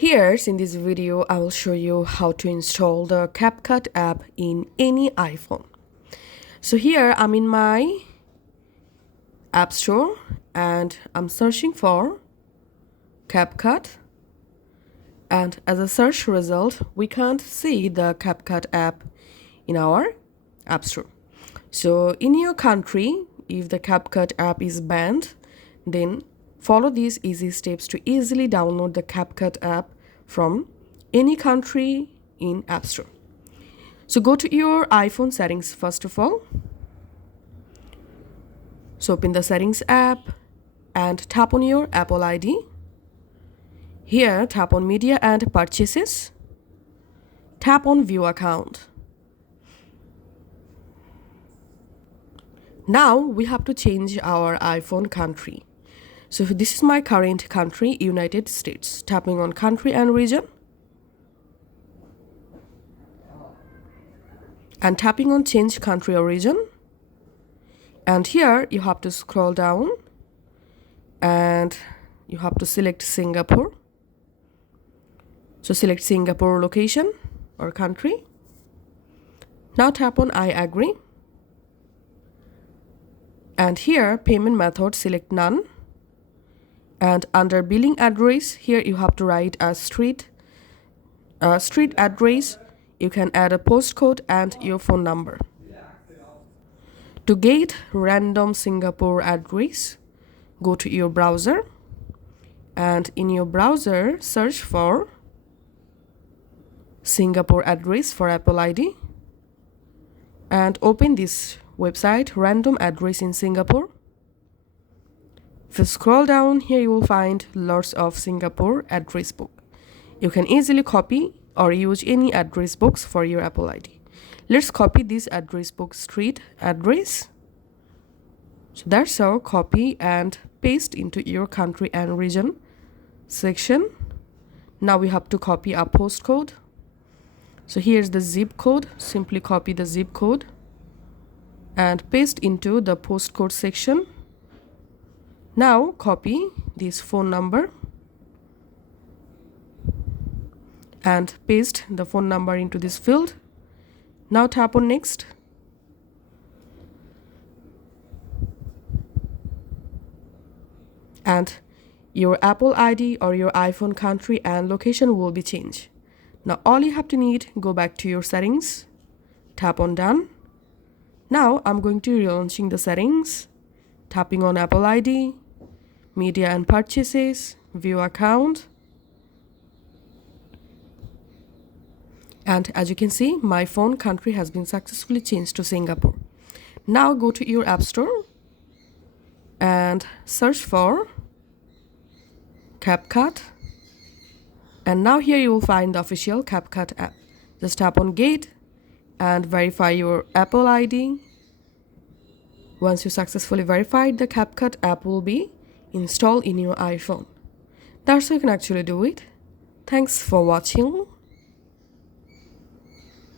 Here in this video, I will show you how to install the CapCut app in any iPhone. So here I'm in my App Store and I'm searching for CapCut. And as a search result, we can't see the CapCut app in our App Store. So in your country, if the CapCut app is banned, then follow these easy steps to easily download the CapCut app from any country in App Store. So go to your iPhone settings first of all. So open the settings app and tap on your Apple ID. Here tap on media and purchases. Tap on view account. Now we have to change our iPhone country. So this is my current country, United States. Tapping on country and region. And tapping on change country or region. And here you have to scroll down and you have to select Singapore. So select Singapore location or country. Now tap on I agree. And here payment method, select none. And under billing address, here you have to write a street address. You can add a postcode and your phone number. To get random Singapore address, go to your browser. And in your browser, search for Singapore address for Apple ID. And open this website, random address in Singapore. If you scroll down here, you will find lots of Singapore address book. You can easily copy or use any address books for your Apple ID. Let's copy this address book street address. So that's how copy and paste into your country and region section. Now we have to copy our postcode. So here's the zip code. Simply copy the zip code and paste into the postcode section. Now copy this phone number and paste the phone number into this field. Now tap on next. And your Apple ID or your iPhone country and location will be changed. Now all you have to need, go back to your settings, tap on done. Now I'm going to relaunching the settings, tapping on Apple ID, media and purchases, view account. And as you can see, my phone country has been successfully changed to Singapore. Now go to your App Store and search for CapCut. And now here you will find the official CapCut app. Just tap on Get and verify your Apple ID. Once you successfully verified, the CapCut app will be installed in your iPhone. That's how you can actually do it. Thanks for watching.